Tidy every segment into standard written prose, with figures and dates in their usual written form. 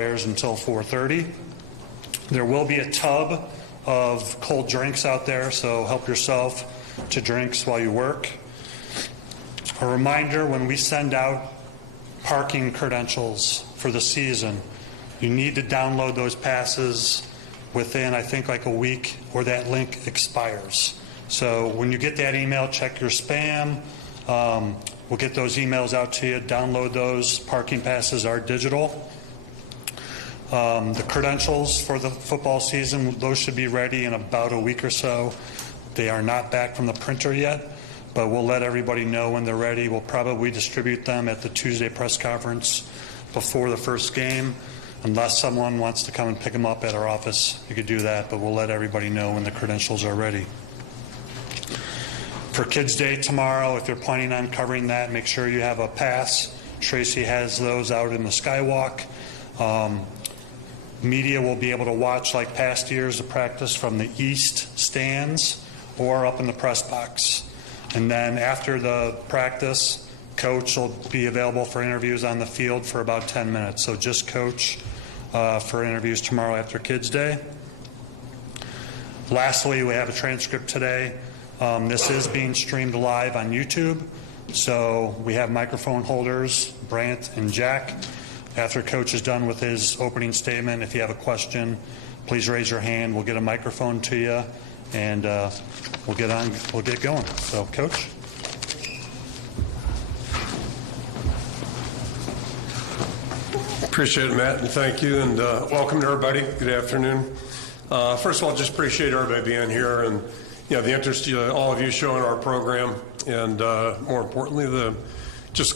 until 4:30. There will be a tub of cold drinks out there, so help yourself to drinks while you work. A reminder, when we send out parking credentials for the season, you need to download those passes within, I think, like a week, or that link expires. So when you get that email, check your spam. We'll get those emails out to you. Download those. Parking passes are digital. The credentials for the football season, those should be ready in about a week or so. They are not back from the printer yet, but we'll let everybody know when they're ready. We'll probably distribute them at the Tuesday press conference before the first game. Unless someone wants to come and pick them up at our office, you could do that, but we'll let everybody know when the credentials are ready. For Kids Day tomorrow, if you're planning on covering that, make sure you have a pass. Tracy has those out in the skywalk. Media will be able to watch, like past years, the practice from the east stands or up in the press box. And then after the practice, Coach will be available for interviews on the field for about 10 minutes. So just Coach for interviews tomorrow after Kids Day. Lastly, we have a transcript today. This is being streamed live on YouTube. So we have microphone holders, Brant and Jack. After Coach is done with his opening statement, if you have a question, please raise your hand. We'll get a microphone to you, and we'll get going. So, Coach. Appreciate it, Matt, and thank you, and welcome to everybody. Good afternoon. First of all, just appreciate everybody being here, and the interest all of you show in our program, and more importantly, the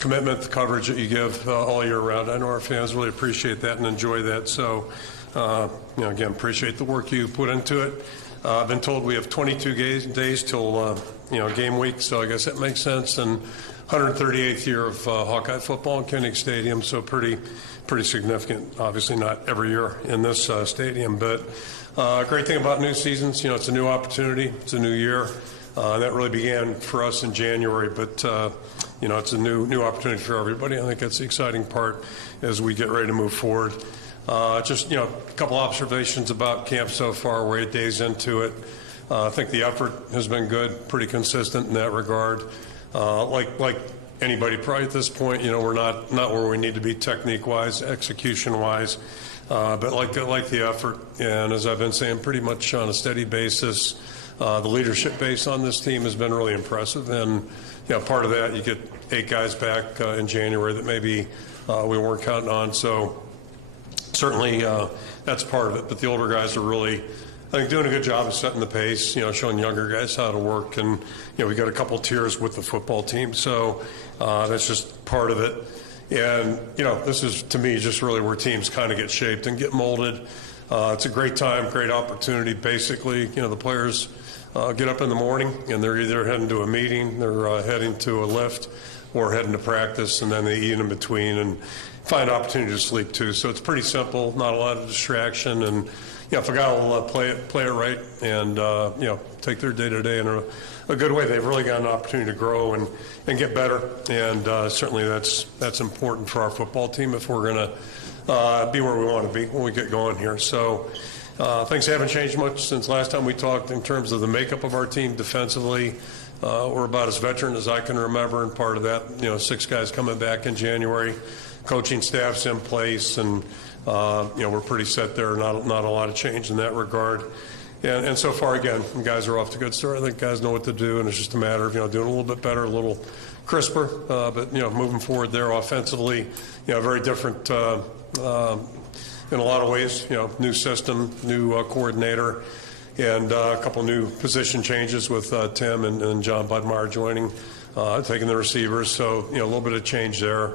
commitment, the coverage that you give all year round. I know our fans really appreciate that and enjoy that. So, again, appreciate the work you put into it. I've been told we have 22 days till game week, so I guess that makes sense. And 138th year of Hawkeye football in Kinnick Stadium, so pretty significant. Obviously, not every year in this stadium, but great thing about new seasons, it's a new opportunity, it's a new year. That really began for us in January, but it's a new opportunity for everybody. I think that's the exciting part as we get ready to move forward. A couple observations about camp so far. We're 8 days into it. I think the effort has been good, pretty consistent in that regard. Like anybody probably at this point, we're not where we need to be technique-wise, execution-wise, but like the effort. And as I've been saying, pretty much on a steady basis. The leadership base on this team has been really impressive, and part of that, you get 8 guys back in January that maybe we weren't counting on. So certainly that's part of it. But the older guys are really, I think, doing a good job of setting the pace. Showing younger guys how to work, and we got a couple tiers with the football team. So that's just part of it. And this is, to me, just really where teams kind of get shaped and get molded. It's a great time, great opportunity. Basically, the players get up in the morning and they're either heading to a meeting, they're heading to a lift, or heading to practice, and then they eat in between and find opportunity to sleep too. So it's pretty simple, not a lot of distraction, and if a guy will play it right and take their day to day in a good way, they've really got an opportunity to grow and get better. And certainly that's important for our football team if we're going to be where we want to be when we get going here. So things haven't changed much since last time we talked in terms of the makeup of our team defensively. We're about as veteran as I can remember, and part of that, 6 guys coming back in January, coaching staff's in place, and we're pretty set there. Not a lot of change in that regard. And so far, again, the guys are off to a good start. I think guys know what to do, and it's just a matter of doing a little bit better, a little crisper, but moving forward there offensively, very different. In a lot of ways, new system, new coordinator, and a couple new position changes with Tim and John Budmeyer joining, taking the receivers. So, a little bit of change there.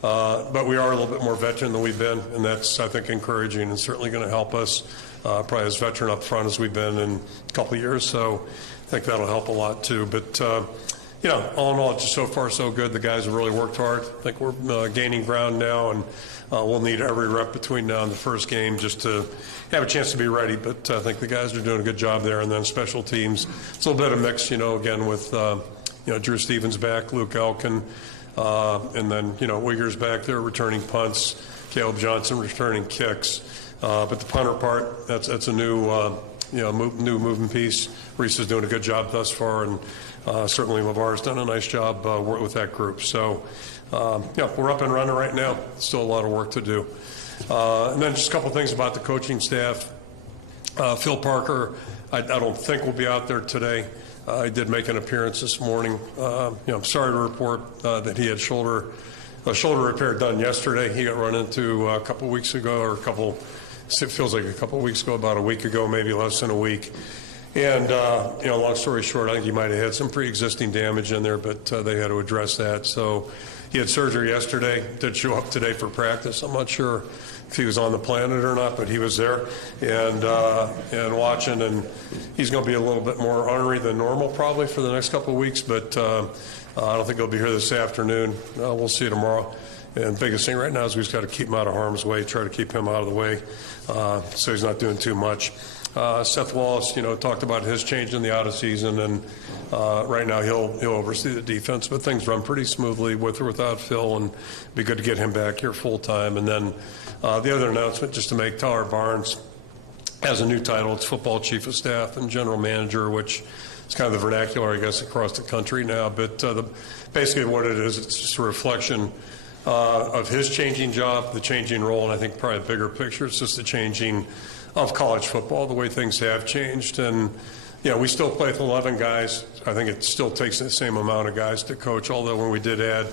But we are a little bit more veteran than we've been, and that's, I think, encouraging and certainly going to help us, probably as veteran up front as we've been in a couple of years. So I think that'll help a lot too. But, all in all, just so far so good. The guys have really worked hard. I think we're gaining ground now, and we'll need every rep between now and the first game just to have a chance to be ready. But I think the guys are doing a good job there. And then special teams, it's a little bit of a mix, again, with, Drew Stevens back, Luke Elkin, and then, Uyghur's back there returning punts. Caleb Johnson returning kicks. But the punter part, that's a new new moving piece. Reese is doing a good job thus far, and certainly LeVar's done a nice job with that group. So, we're up and running right now. Still a lot of work to do. And then just a couple things about the coaching staff. Phil Parker, I don't think will be out there today. He did make an appearance this morning. I'm sorry to report that he had a shoulder repair done yesterday. He got run into a couple weeks ago, it feels like a couple of weeks ago, about a week ago, maybe less than a week. And, long story short, I think he might have had some pre-existing damage in there, but they had to address that. So he had surgery yesterday, did show up today for practice. I'm not sure if he was on the planet or not, but he was there and watching. And he's going to be a little bit more ornery than normal probably for the next couple of weeks, but I don't think he'll be here this afternoon. We'll see you tomorrow. And the biggest thing right now is we've got to keep him out of harm's way, try to keep him out of the way so he's not doing too much. Seth Wallace, talked about his change in the out of season, and right now he'll oversee the defense, but things run pretty smoothly with or without Phil, and it'd be good to get him back here full time. And then the other announcement, just to make, Tyler Barnes has a new title. It's football chief of staff and general manager, which is kind of the vernacular, I guess, across the country now. But basically what it is, it's just a reflection of his changing job, the changing role, and I think probably a bigger picture, it's just the changing of college football, the way things have changed. And, we still play with 11 guys. I think it still takes the same amount of guys to coach, although when we did add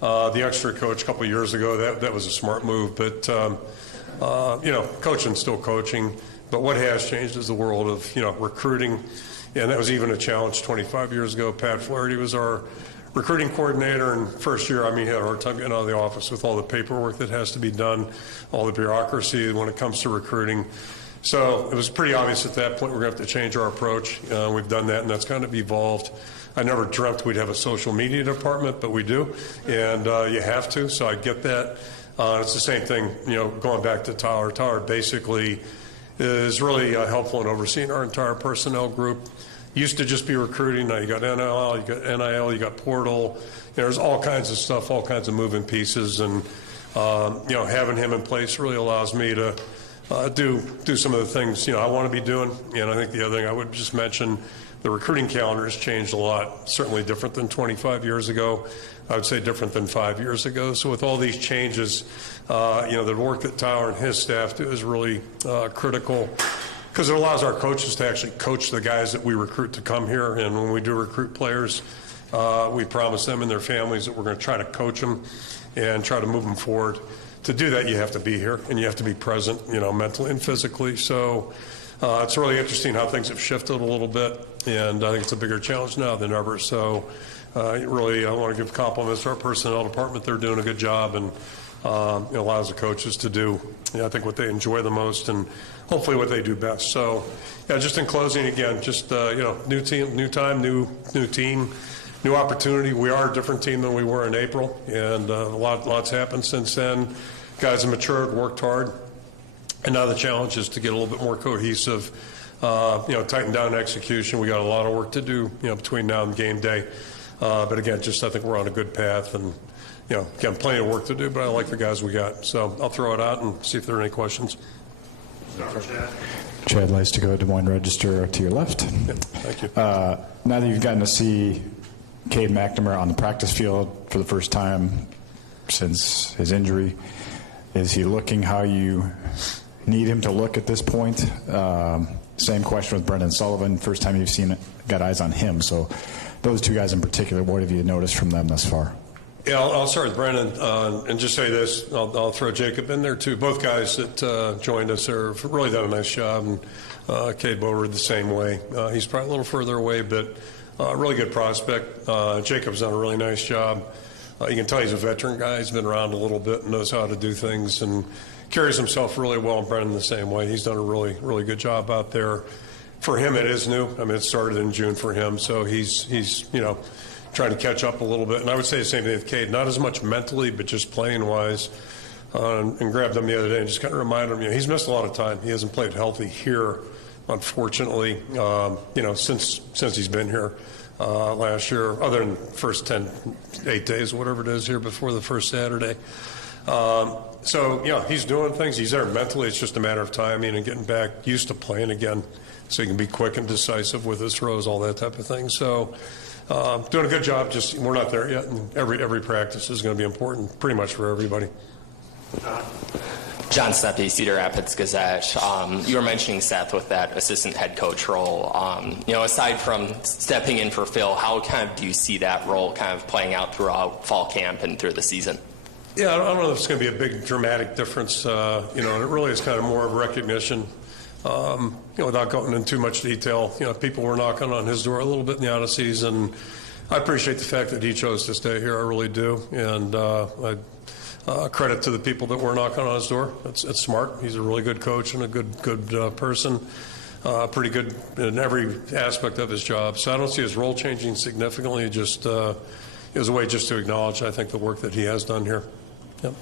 the extra coach a couple of years ago, that was a smart move. But, coaching's still coaching. But what has changed is the world of, recruiting. And that was even a challenge 25 years ago. Pat Flaherty was our recruiting coordinator, and first year, he had a hard time getting out of the office with all the paperwork that has to be done, all the bureaucracy when it comes to recruiting. So it was pretty obvious at that point we're going to have to change our approach. We've done that, and that's kind of evolved. I never dreamt we'd have a social media department, but we do, and you have to, so I get that. It's the same thing, going back to Tyler. Tyler basically is really helpful in overseeing our entire personnel group. Used to just be recruiting. Now you got NIL, you got portal. There's all kinds of stuff, all kinds of moving pieces, and having him in place really allows me to do some of the things I want to be doing. And I think the other thing I would just mention, the recruiting calendar has changed a lot. Certainly different than 25 years ago. I would say different than 5 years ago. So with all these changes, the work that Tyler and his staff do is really critical, because it allows our coaches to actually coach the guys that we recruit to come here. And when we do recruit players, we promise them and their families that we're going to try to coach them and try to move them forward. To do that, you have to be here and you have to be present, mentally and physically. So it's really interesting how things have shifted a little bit, and I think it's a bigger challenge now than ever. So really, I want to give compliments to our personnel department. They're doing a good job, and it allows the coaches to do, I think, what they enjoy the most and hopefully what they do best. So, just in closing, again, just, new team, new time, new team, new opportunity. We are a different team than we were in April, and lots happened since then. Guys have matured, worked hard, and now the challenge is to get a little bit more cohesive, tighten down execution. We got a lot of work to do, between now and game day. But again, I think we're on a good path, and, again, plenty of work to do, but I like the guys we got. So I'll throw it out and see if there are any questions. Chad Leistigo, Des Moines Register, to your left. Yeah, thank you. Now that you've gotten to see Cade McNamara on the practice field for the first time since his injury, is he looking how you need him to look at this point? Same question with Brendan Sullivan. First time you've got eyes on him. So those two guys in particular, what have you noticed from them thus far? Yeah, I'll start with Brendan and just say this. I'll throw Jacob in there too. Both guys that joined us have really done a nice job, and Cade Boward the same way. He's probably a little further away, but really good prospect. Jacob's done a really nice job. You can tell he's a veteran guy. He's been around a little bit and knows how to do things and carries himself really well. And Brendan the same way. He's done a really, really good job out there. For him, it is new. It started in June for him, so he's trying to catch up a little bit. And I would say the same thing with Cade, not as much mentally, but just playing-wise. And grabbed him the other day and just kind of reminded him, he's missed a lot of time. He hasn't played healthy here, unfortunately, since he's been here last year, other than first 8 days, whatever it is here before the first Saturday. So, he's doing things. He's there mentally. It's just a matter of timing and getting back used to playing again so he can be quick and decisive with his throws, all that type of thing. So, doing a good job. Just we're not there yet. And every practice is going to be important pretty much for everybody. John Steppe, Cedar Rapids Gazette. You were mentioning Seth with that assistant head coach role. Aside from stepping in for Phil, how kind of do you see that role kind of playing out throughout fall camp and through the season? Yeah, I don't know if it's going to be a big dramatic difference. And it really is kind of more of recognition. Without going into too much detail, people were knocking on his door a little bit in the out of season. I appreciate the fact that he chose to stay here. I really do. And credit to the people that were knocking on his door. It's smart. He's a really good coach and a good person. Pretty good in every aspect of his job. So I don't see his role changing significantly. Just it was a way just to acknowledge, I think, the work that he has done here. Yep.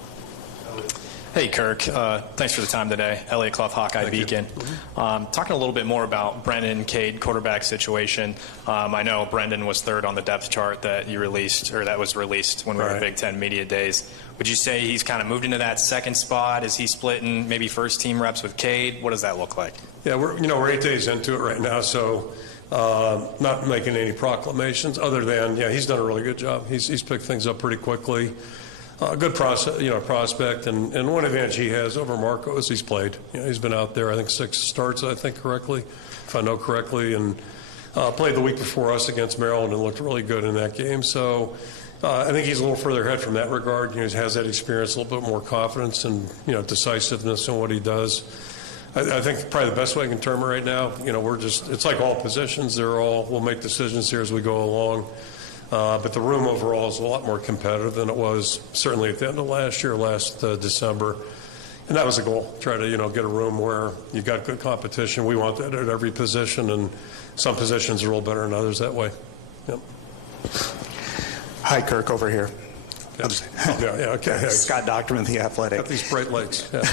Hey, Kirk. Thanks for the time today. Elliot Clough, Hawkeye Beacon. Talking a little bit more about Brendan Cade quarterback situation. I know Brendan was third on the depth chart that you released, or that was released when we were in Big Ten Media Days. Would you say he's kind of moved into that second spot? Is he splitting maybe first team reps with Cade? What does that look like? Yeah, we're 8 days into it right now, so not making any proclamations other than, he's done a really good job. He's picked things up pretty quickly. Good prospect, and one advantage he has over Marco is he's played. He's been out there, I think 6 starts, if I know correctly, and played the week before us against Maryland and looked really good in that game. So I think he's a little further ahead from that regard. He has that experience, a little bit more confidence and decisiveness in what he does. I think probably the best way I can term it right now, it's like all positions. We'll make decisions here as we go along. But the room overall is a lot more competitive than it was certainly at the end of last December. And that was the goal, try to, get a room where you got good competition. We want that at every position, and some positions are a little better than others that way. Yep. Hi, Kirk, over here. Okay. Scott Docterman, The Athletic. Got these bright lights. Yeah.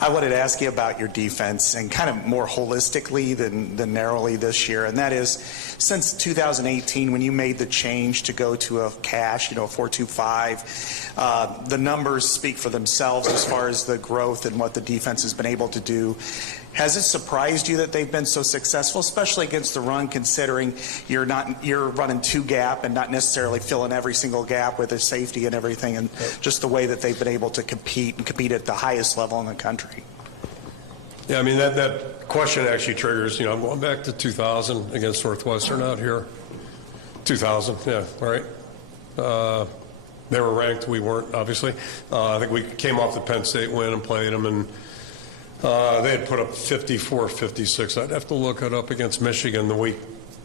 I wanted to ask you about your defense, and kind of more holistically than narrowly this year, and that is, since 2018, when you made the change to go to a cash, 4-2-5, the numbers speak for themselves as far as the growth and what the defense has been able to do. Has it surprised you that they've been so successful, especially against the run, considering you're running 2-gap and not necessarily filling every single gap with their safety and everything, and just the way that they've been able to compete at the highest level in the country? Yeah, I mean, that question actually triggers, I'm going back to 2000 against Northwestern out here. 2000, yeah, all right. They were ranked, we weren't, obviously. I think we came off the Penn State win and played them, and they had put up 54, 56. I'd have to look it up against Michigan the week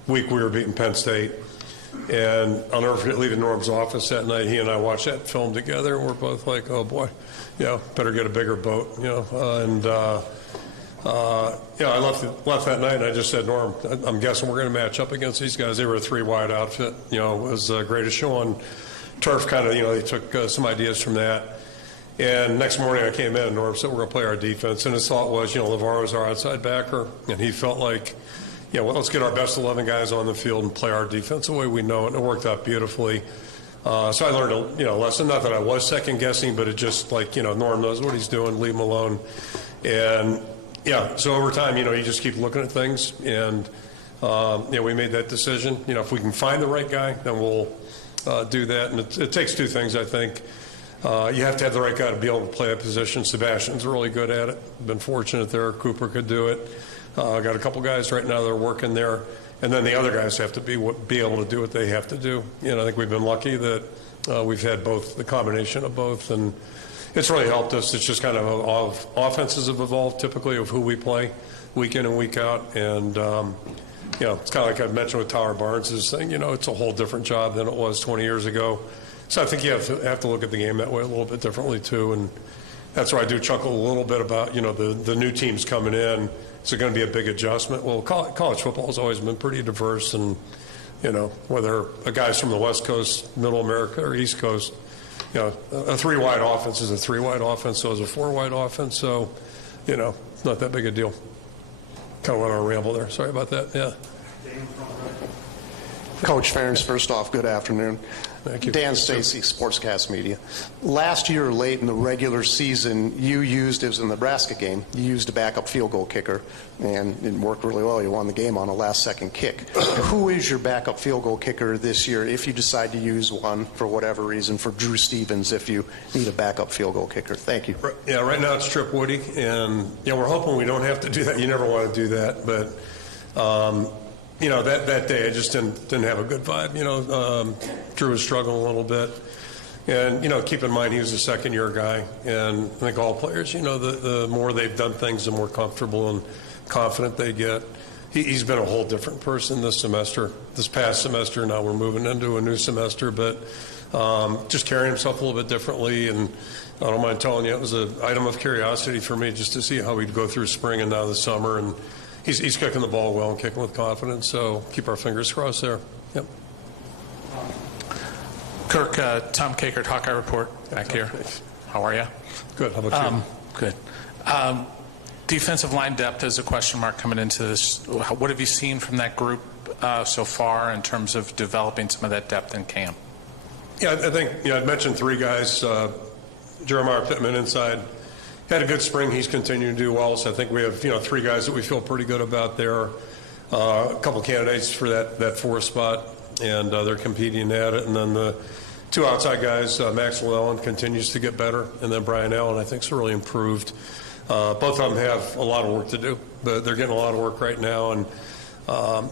we were beating Penn State. And I'll never forget leaving Norm's office that night. He and I watched that film together, and we're both like, oh boy, better get a bigger boat, I left that night, and I just said, Norm, I'm guessing we're going to match up against these guys. They were a 3-wide outfit. It was the greatest show on turf, kind of, they took some ideas from that. And next morning I came in, and Norm said, we're going to play our defense. And his thought was, LeVar was our outside backer, and he felt like, let's get our best 11 guys on the field and play our defense the way we know it. And it worked out beautifully. So I learned a lesson, not that I was second guessing, but it just Norm knows what he's doing, leave him alone. And so over time, you just keep looking at things, and we made that decision. If we can find the right guy, then we'll do that. And it takes 2 things, I think. You have to have the right guy to be able to play a position. Sebastian's really good at it. Been fortunate there. Cooper could do it. Got a couple guys right now that are working there. And then the other guys have to be able to do what they have to do. I think we've been lucky that we've had both, the combination of both, and it's really helped us. It's just kind of offenses have evolved typically of who we play week in and week out. And, it's kind of like I mentioned with Tyler Barnes' thing. It's a whole different job than it was 20 years ago. So I think you have to look at the game that way a little bit differently too, and that's why I do chuckle a little bit about the new teams coming in. Is it going to be a big adjustment? Well, college football has always been pretty diverse, and whether a guy's from the West Coast, Middle America, or East Coast, a 3-wide offense is a 3-wide offense, so is a 4-wide offense. So it's not that big a deal. Kind of went on a ramble there. Sorry about that. Yeah. Coach Ferentz, first off, good afternoon. Thank you. Dan Stacy, Sportscast Media. Last year, late in the regular season, you used, it was in the Nebraska game, you used a backup field goal kicker, and it worked really well. You won the game on a last-second kick. Who is your backup field goal kicker this year, if you decide to use one for whatever reason, for Drew Stevens, if you need a backup field goal kicker? Thank you. Yeah, right now it's Trip Woody, and we're hoping we don't have to do that. You never want to do that, but that day I just didn't have a good vibe. Drew was struggling a little bit, and keep in mind he was a second-year guy, and I think all players, the more they've done things, the more comfortable and confident they get. He's been a whole different person this past semester. Now we're moving into a new semester, but just carrying himself a little bit differently, and I don't mind telling you, it was an item of curiosity for me just to see how he'd go through spring and now the summer, and he's kicking the ball well and kicking with confidence, so keep our fingers crossed there. Yep. Kirk, Tom Kakert, Hawkeye Report, back here. How are you? Good. How about you? Good. Defensive line depth is a question mark coming into this. What have you seen from that group so far in terms of developing some of that depth in camp? Yeah, I think I'd mentioned three guys. Jeremiah Pittman inside had a good spring. He's continuing to do well. So I think we have three guys that we feel pretty good about there. A couple candidates for that fourth spot, and they're competing at it. And then the two outside guys, Max Llewellyn continues to get better, and then Brian Allen I think is really improved. Both of them have a lot of work to do, but they're getting a lot of work right now, and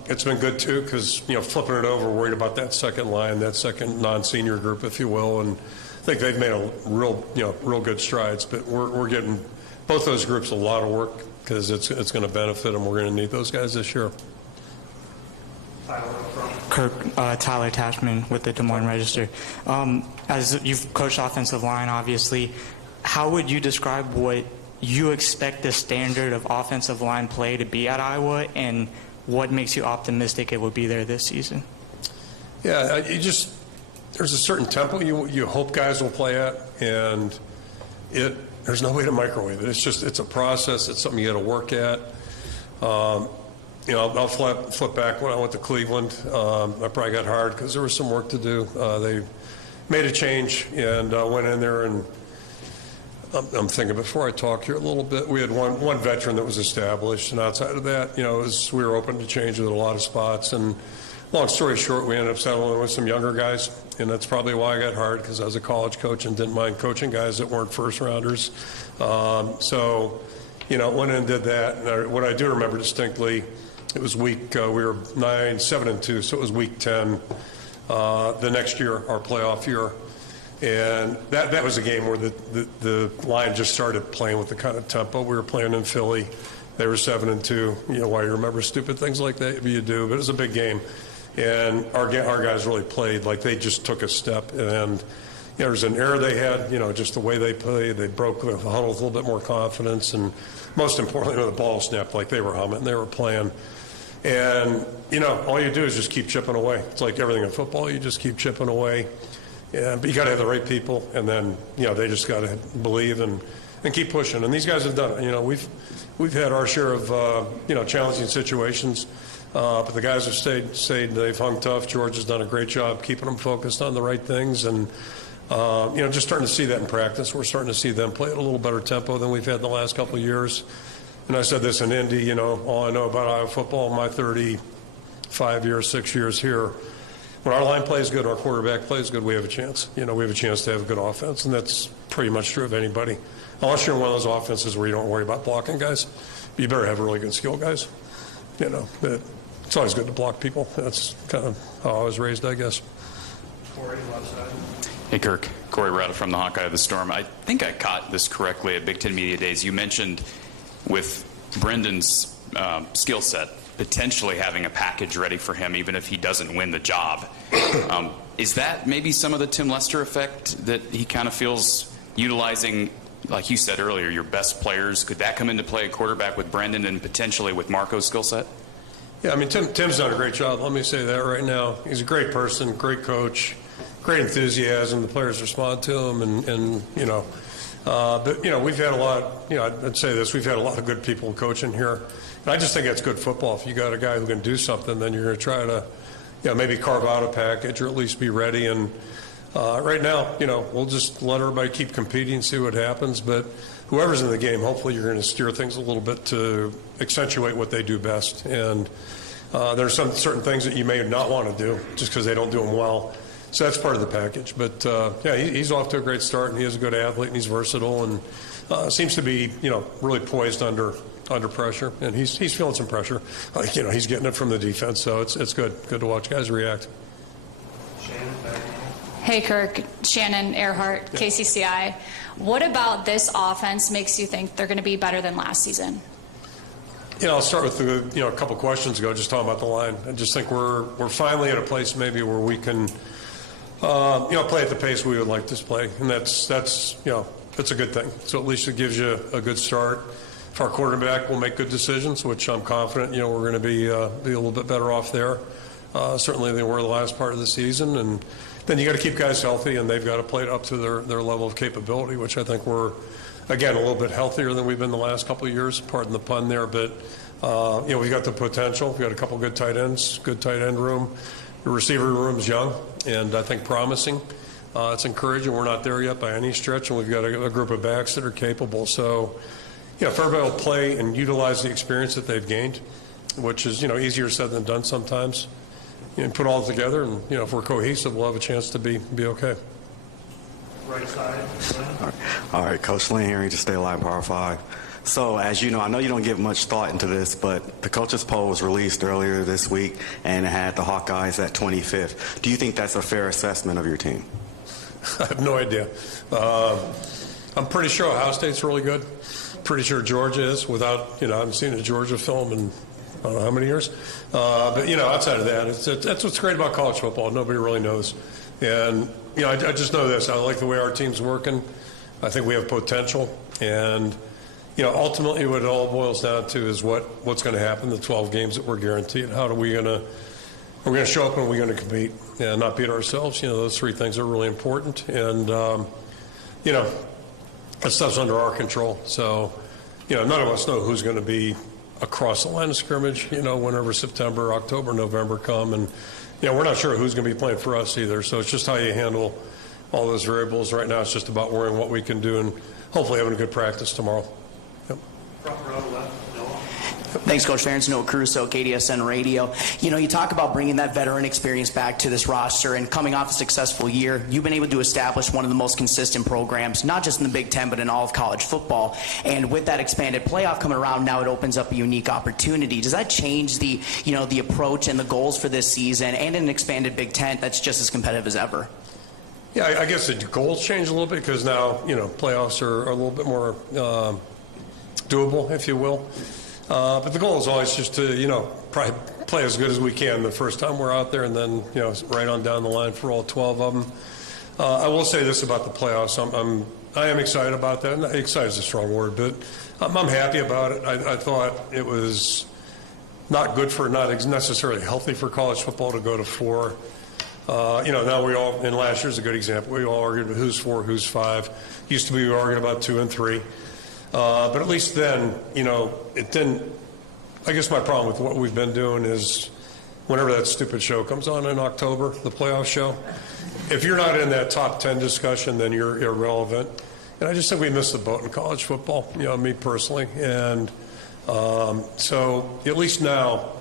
it's been good too because flipping it over, worried about that second line, that second non-senior group, if you will, and I think they've made a real good strides. But we're getting both those groups a lot of work because it's going to benefit them. We're going to need those guys this year. Kirk, Tyler Tashman with the Des Moines Register. As you've coached offensive line, obviously, how would you describe what you expect the standard of offensive line play to be at Iowa, and what makes you optimistic it will be there this season? Yeah, there's a certain tempo you hope guys will play at, and there's no way to microwave it. It's a process. It's something you got to work at. I'll flip back when I went to Cleveland. I probably got hard because there was some work to do. They made a change and went in there, and I'm thinking before I talk here a little bit, we had one veteran that was established, and outside of that, we were open to change with a lot of spots. And long story short, we ended up settling with some younger guys, and that's probably why I got hard, because I was a college coach and didn't mind coaching guys that weren't first rounders. Went in and did that. And what I do remember distinctly, it was we were 7-2, so it was week 10 the next year, our playoff year. And that was a game where the line just started playing with the kind of tempo we were playing in Philly. They were 7-2. Why you remember stupid things like that, you do. But it was a big game. And our guys really played like they just took a step. And there was an error they had, just the way they played. They broke the huddle with a little bit more confidence. And most importantly, the ball snapped like they were humming. They were playing. And, all you do is just keep chipping away. It's like everything in football. You just keep chipping away. Yeah, but you got to have the right people, and then they just got to believe and keep pushing. And these guys have done it. We've had our share of challenging situations, but the guys have stayed. They've hung tough. George has done a great job keeping them focused on the right things, and just starting to see that in practice. We're starting to see them play at a little better tempo than we've had the last couple of years. And I said this in Indy. All I know about Iowa football in my 35 years, 6 years here. When our line plays good, our quarterback plays good, we have a chance. We have a chance to have a good offense, and that's pretty much true of anybody. Unless you're in one of those offenses where you don't worry about blocking guys, but you better have really good skill guys. It's always good to block people. That's kind of how I was raised, I guess. Hey, Kirk. Corey Rada from the Hawkeye of the Storm. I think I caught this correctly at Big Ten Media Days. You mentioned with Brendan's skill set, potentially having a package ready for him even if he doesn't win the job. Is that maybe some of the Tim Lester effect that he kind of feels utilizing, like you said earlier, your best players? Could that come into play at quarterback with Brendan and potentially with Marco's skill set? Yeah, Tim's done a great job. Let me say that right now. He's a great person, great coach, great enthusiasm. The players respond to him, but we've had a lot. I'd say this: we've had a lot of good people coaching here. And I just think that's good football. If you got a guy who can do something, then you're going to try to, maybe carve out a package or at least be ready. And right now, we'll just let everybody keep competing, see what happens. But whoever's in the game, hopefully you're going to steer things a little bit to accentuate what they do best. And there's some certain things that you may not want to do just because they don't do them well. So that's part of the package. But, he's off to a great start, and he is a good athlete, and he's versatile, and seems to be, really poised under pressure. And he's feeling some pressure. He's getting it from the defense, so it's good. Good to watch guys react. Hey, Kirk. Shannon Earhart, KCCI. What about this offense makes you think they're going to be better than last season? I'll start with a couple questions ago, just talking about the line. I just think we're finally at a place maybe where we can, play at the pace we would like to play, and that's a good thing. So at least it gives you a good start. If our quarterback will make good decisions, which I'm confident, we're going to be a little bit better off there, certainly than we were the last part of the season. And then you got to keep guys healthy, and they've got to play it up to their level of capability, which I think we're, again, a little bit healthier than we've been the last couple of years. Pardon the pun there, but we've got the potential. We've got a couple good tight ends, good tight end room. The receiver room's young and I think promising. It's encouraging. We're not there yet by any stretch, and we've got a group of backs that are capable. So, if everybody will play and utilize the experience that they've gained, which is easier said than done sometimes, and put all together, and if we're cohesive, we'll have a chance to be okay. Right side. All right, Coach Lynn here, just stay alive, Power 5. So, as you know, I know you don't give much thought into this, but the coaches poll was released earlier this week, and it had the Hawkeyes at 25th. Do you think that's a fair assessment of your team? I have no idea. I'm pretty sure Ohio State's really good. Pretty sure Georgia is, without, I haven't seen a Georgia film in I don't know how many years. But, outside of that, that's what's great about college football. Nobody really knows. And, I just know this. I like the way our team's working. I think we have potential. And, ultimately what it all boils down to is what's going to happen, the 12 games that we're guaranteed. How are we going to show up and we're going to compete and not beat ourselves? Those three things are really important. And, that stuff's under our control. So, none of us know who's going to be across the line of scrimmage, whenever September, October, November come. And, we're not sure who's going to be playing for us either. So it's just how you handle all those variables. Right now it's just about worrying what we can do and hopefully having a good practice tomorrow. Yep. Front row left. Thanks, Coach Ferentz. Noah Caruso, KDSN Radio. You talk about bringing that veteran experience back to this roster, and coming off a successful year, you've been able to establish one of the most consistent programs, not just in the Big Ten, but in all of college football. And with that expanded playoff coming around, now it opens up a unique opportunity. Does that change the approach and the goals for this season, and in an expanded Big Ten that's just as competitive as ever? Yeah, I guess the goals change a little bit because now, playoffs are a little bit more doable, if you will. But the goal is always just to, probably play as good as we can the first time we're out there, and then, right on down the line for all 12 of them. I will say this about the playoffs. I am excited about that. Excited is a strong word, but I'm happy about it. I thought it was not necessarily healthy for college football to go to 4. Now we all, and last year's a good example, we all argued who's 4, who's 5. Used to be we were arguing about 2 and 3. But at least then, it didn't. I guess my problem with what we've been doing is whenever that stupid show comes on in October, the playoff show, if you're not in that top 10 discussion, then you're irrelevant. And I just think we missed the boat in college football, me personally. And so at least now,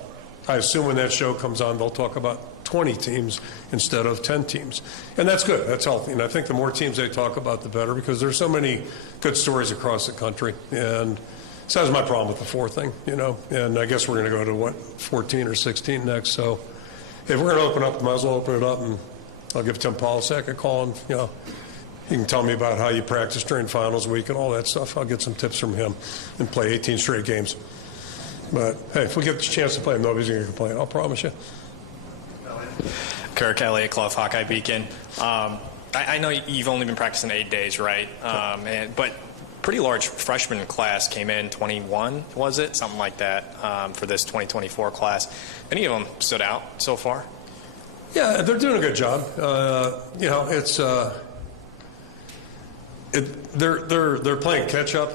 I assume when that show comes on, they'll talk about 20 teams instead of 10 teams. And that's good. That's healthy. And I think the more teams they talk about, the better, because there's so many good stories across the country. And so that's my problem with the 4 thing, And I guess we're going to go to, 14 or 16 next. So if we're going to open up, might as well open it up. And I'll give Tim Polisek a call. And, he can tell me about how you practice during finals week and all that stuff. I'll get some tips from him and play 18 straight games. But, hey, if we get the chance to play him, nobody's going to complain. I'll promise you. Kirk, Elliott Clough, Hawkeye Beacon. I know you've only been practicing 8 days, right? But pretty large freshman class came in, 21, was it? Something like that for this 2024 class. Any of them stood out so far? Yeah, they're doing a good job. It's they're playing catch up,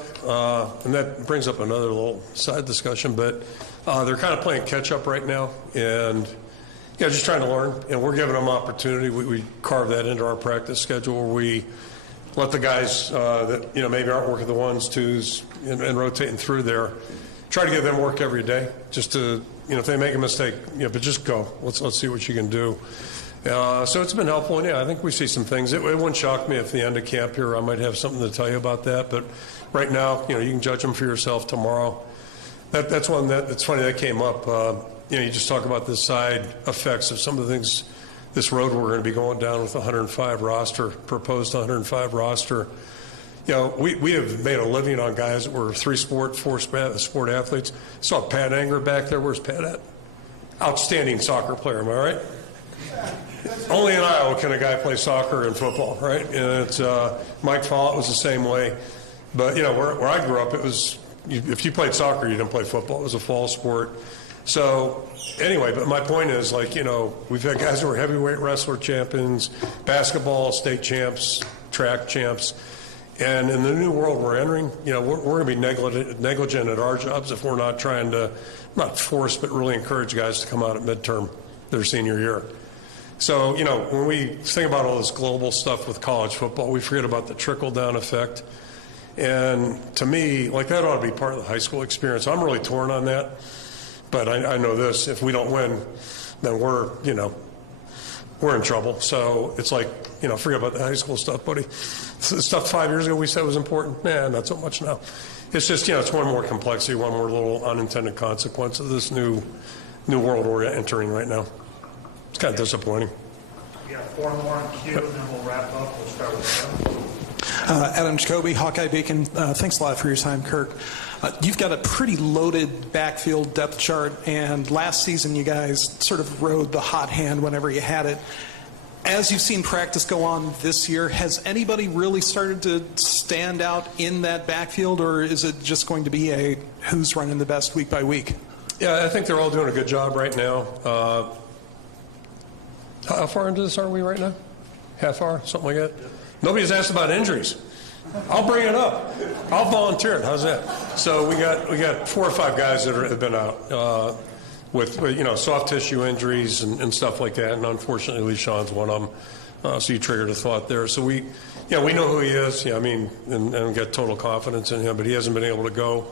and that brings up another little side discussion. But they're kind of playing catch up right now, and Yeah, just trying to learn, and we're giving them opportunity. We carve that into our practice schedule where we let the guys that maybe aren't working the ones, twos, and rotating through there, try to give them work every day, just to if they make a mistake, but just go. Let's see what you can do. So it's been helpful, and I think we see some things. It wouldn't shock me if the end of camp here I might have something to tell you about that. But right now, you can judge them for yourself tomorrow. That's one that's funny that came up. You just talk about the side effects of some of the things. This road we're going to be going down with 105 roster, proposed 105 roster. We have made a living on guys that were 3-sport, 4-sport athletes. Saw Pat Anger back there. Where's Pat at? Outstanding soccer player, am I right? Only in Iowa can a guy play soccer and football, right? And it's Mike Follett was the same way. But where I grew up, it was if you played soccer, you didn't play football. It was a fall sport. So anyway, but my point is, we've had guys who are heavyweight wrestler champions, basketball state champs, track champs. And in the new world we're entering, we're going to be negligent at our jobs if we're not trying to, not force, but really encourage guys to come out at midterm their senior year. So, when we think about all this global stuff with college football, we forget about the trickle-down effect. And to me, that ought to be part of the high school experience. I'm really torn on that. But I know this, if we don't win, then we're in trouble. So it's forget about the high school stuff, buddy. The stuff 5 years ago we said was important, not so much now. It's just, it's one more complexity, one more little unintended consequence of this new world we're entering right now. It's kind of disappointing. We got 4 more in queue, and then we'll wrap up. We'll start with Adam Jacoby, Hawkeye Beacon. Thanks a lot for your time, Kirk. You've got a pretty loaded backfield depth chart, and last season you guys sort of rode the hot hand whenever you had it. As you've seen practice go on this year, has anybody really started to stand out in that backfield, or is it just going to be a who's running the best week by week? Yeah, I think they're all doing a good job right now. How far into this are we right now? Half hour, something like that? Nobody's asked about injuries. I'll bring it up. I'll volunteer it. How's that? So we got 4 or 5 guys that have been out with soft tissue injuries and stuff like that. And unfortunately, Sean's one of them. So you triggered a thought there. So we know who he is. And get total confidence in him. But he hasn't been able to go.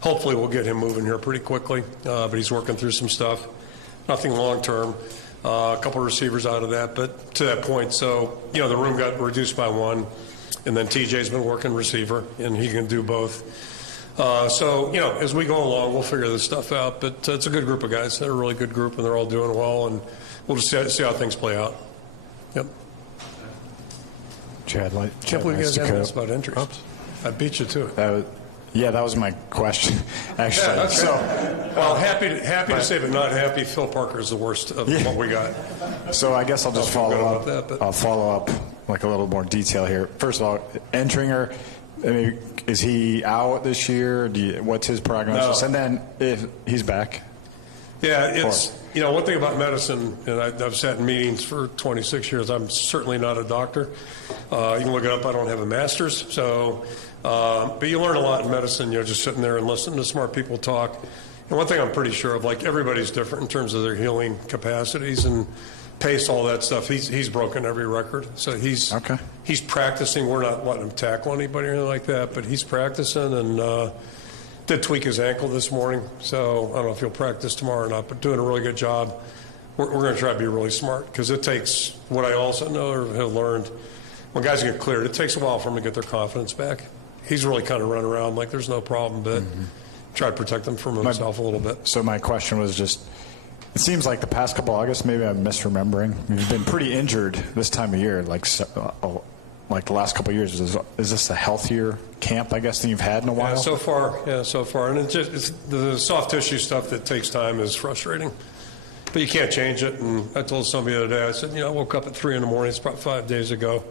Hopefully, we'll get him moving here pretty quickly. But he's working through some stuff. Nothing long term. A couple of receivers out of that, but to that point, so the room got reduced by 1, and then TJ's been working receiver, and he can do both. So as we go along, we'll figure this stuff out. But it's a good group of guys. They're a really good group, and they're all doing well, and we'll just see how things play out. Yep. Chad, can't believe you guys haven't asked about injuries. Oops. I beat you to it. That was my question, actually. Yeah, okay. Well, happy to say, but not happy. Phil Parker is the worst of what we got. So I guess I'll just follow up. I'll follow up a little more detail here. First of all, Entringer, is he out this year? What's his prognosis? No. And then if he's back. Yeah, it's one thing about medicine, and I've sat in meetings for 26 years. I'm certainly not a doctor. You can look it up. I don't have a master's, so. But you learn a lot in medicine, just sitting there and listening to smart people talk. And one thing I'm pretty sure of, everybody's different in terms of their healing capacities and pace, all that stuff. He's broken every record. So he's practicing. We're not letting him tackle anybody or anything like that, but he's practicing and did tweak his ankle this morning. So I don't know if he'll practice tomorrow or not, but doing a really good job. We're going to try to be really smart because it takes what I also know or have learned. When guys get cleared, it takes a while for them to get their confidence back. He's really kind of run around like there's no problem, but try to protect him from himself a little bit. So my question was just, it seems like the past couple August, maybe I'm misremembering, you've been pretty injured this time of year, like the last couple of years. Is this a healthier camp, I guess, than you've had in a while? Yeah, so far. And it's the soft tissue stuff that takes time is frustrating. But you can't change it. And I told somebody the other day, I said, I woke up at 3 in the morning. It's about 5 days ago.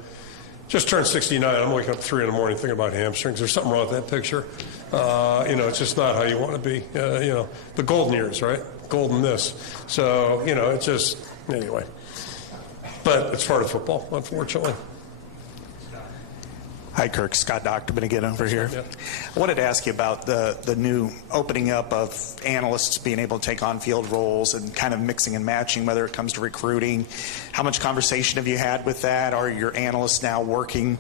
Just turned 69. I'm waking up at 3 in the morning thinking about hamstrings. There's something wrong with that picture. It's just not how you want to be. The golden years, right? Golden this. So, it's just, anyway. But it's part of football, unfortunately. Hi, Kirk. Scott Docterman again over here. I wanted to ask you about the new opening up of analysts being able to take on-field roles and kind of mixing and matching, whether it comes to recruiting. How much conversation have you had with that? Are your analysts now working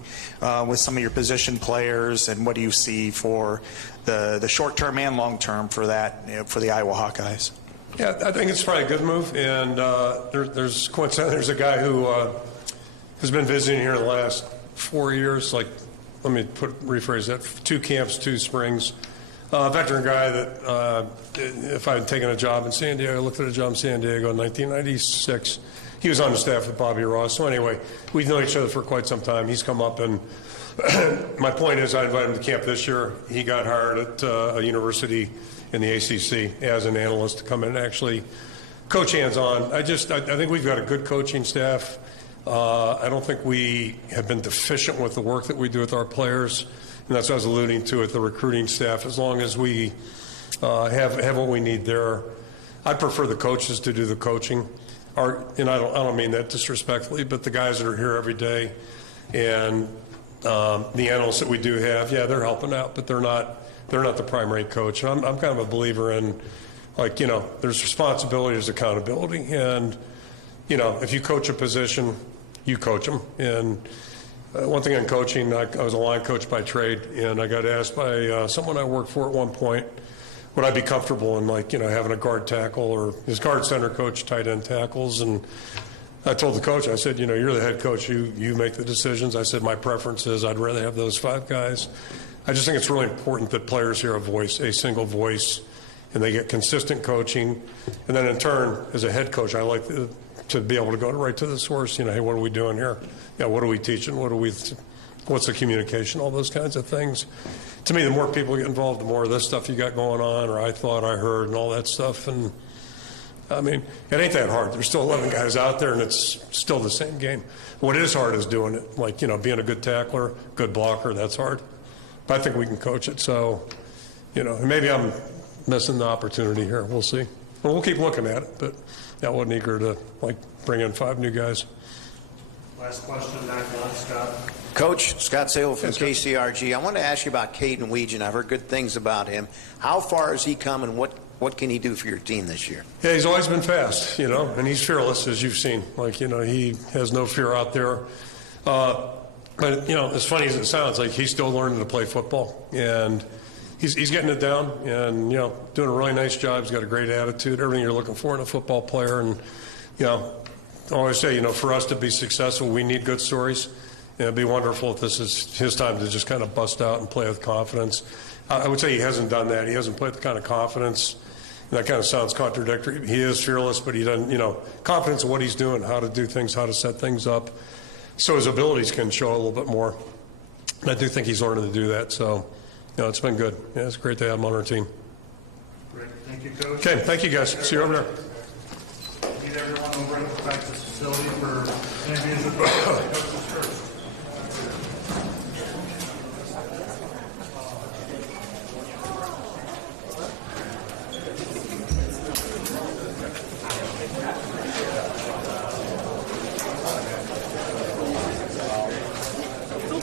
with some of your position players, and what do you see for the short-term and long-term for that, for the Iowa Hawkeyes? Yeah, I think it's probably a good move, and there's a guy who has been visiting here the last 4 years, let me rephrase that, 2 camps, 2 springs. A veteran guy that if I had taken a job in San Diego, I looked at a job in San Diego in 1996, he was on the staff with Bobby Ross. So anyway, we've known each other for quite some time. He's come up, and my point is I invited him to camp this year. He got hired at a university in the ACC as an analyst to come in and actually coach hands-on. I think we've got a good coaching staff. I don't think we have been deficient with the work that we do with our players, and that's what I was alluding to with the recruiting staff. As long as we have what we need there, I prefer the coaches to do the coaching. And I don't mean that disrespectfully, but the guys that are here every day and the analysts that we do have, they're helping out, but they're not the primary coach. And I'm kind of a believer in, there's responsibility, there's accountability, and if you coach a position, you coach them. And one thing on coaching, I was a line coach by trade, and I got asked by someone I worked for at one point, would I be comfortable in having a guard tackle, or his guard center coach tight end tackles? And I told the coach, I said, you're the head coach, you make the decisions. I said, my preference is I'd rather have those 5 guys. I just think it's really important that players hear a single voice, and they get consistent coaching. And then in turn, as a head coach, I like to be able to go right to the source. Hey, what are we doing here? What are we teaching? What's the communication? All those kinds of things. To me, the more people get involved, the more of this stuff you got going on, or I thought I heard, and all that stuff. And I mean, it ain't that hard. There's still 11 guys out there, and it's still the same game. What is hard is doing it. Being a good tackler, good blocker, that's hard. But I think we can coach it. So, and maybe I'm missing the opportunity here. We'll see. Well, we'll keep looking at it, but I wasn't eager to bring in 5 new guys. Last question, back on Scott. Coach, Scott Sable from KCRG. I want to ask you about Caden Weegan. I've heard good things about him. How far has he come, and what can he do for your team this year? Yeah, he's always been fast, and he's fearless, as you've seen. He has no fear out there. But, as funny as it sounds, he's still learning to play football. And he's getting it down and, doing a really nice job. He's got a great attitude, everything you're looking for in a football player. And, I always say, for us to be successful, we need good stories. And it'd be wonderful if this is his time to just kind of bust out and play with confidence. I would say he hasn't done that. He hasn't played the kind of confidence. And that kind of sounds contradictory. He is fearless, but he doesn't, confidence in what he's doing, how to do things, how to set things up. So his abilities can show a little bit more. And I do think he's learning to do that. So, it's been good. Yeah, it's great to have him on our team. Great. Thank you, Coach. Okay, thank you, guys. See you over there. Need everyone over at the practice facility for interviews with